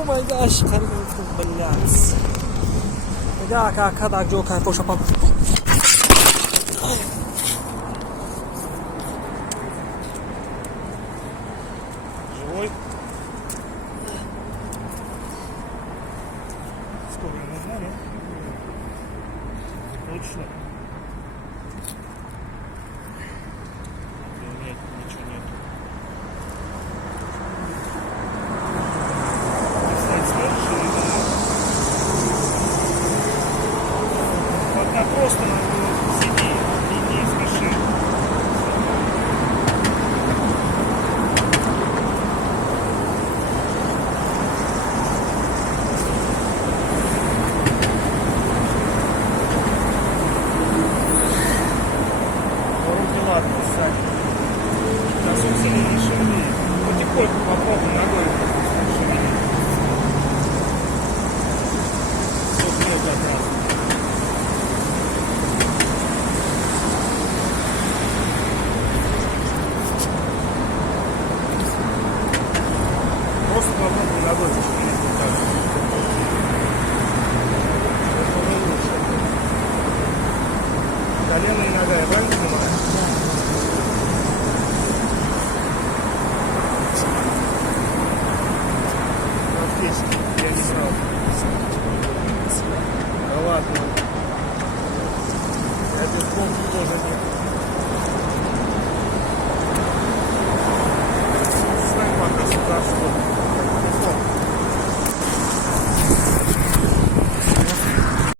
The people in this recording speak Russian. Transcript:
О май гаш, блядь. Да, когда Джокер пошел по... Живой? Сколько нужна, да? Точно? Нет, ничего нет. Писать сможешь или да? Пока просто сиди, не спеши. Ладно, сзади. Сейчас усилие не шевели. Потихоньку попробуй ногой шевели. Чтоб не как раз. Просто попробуй ногой.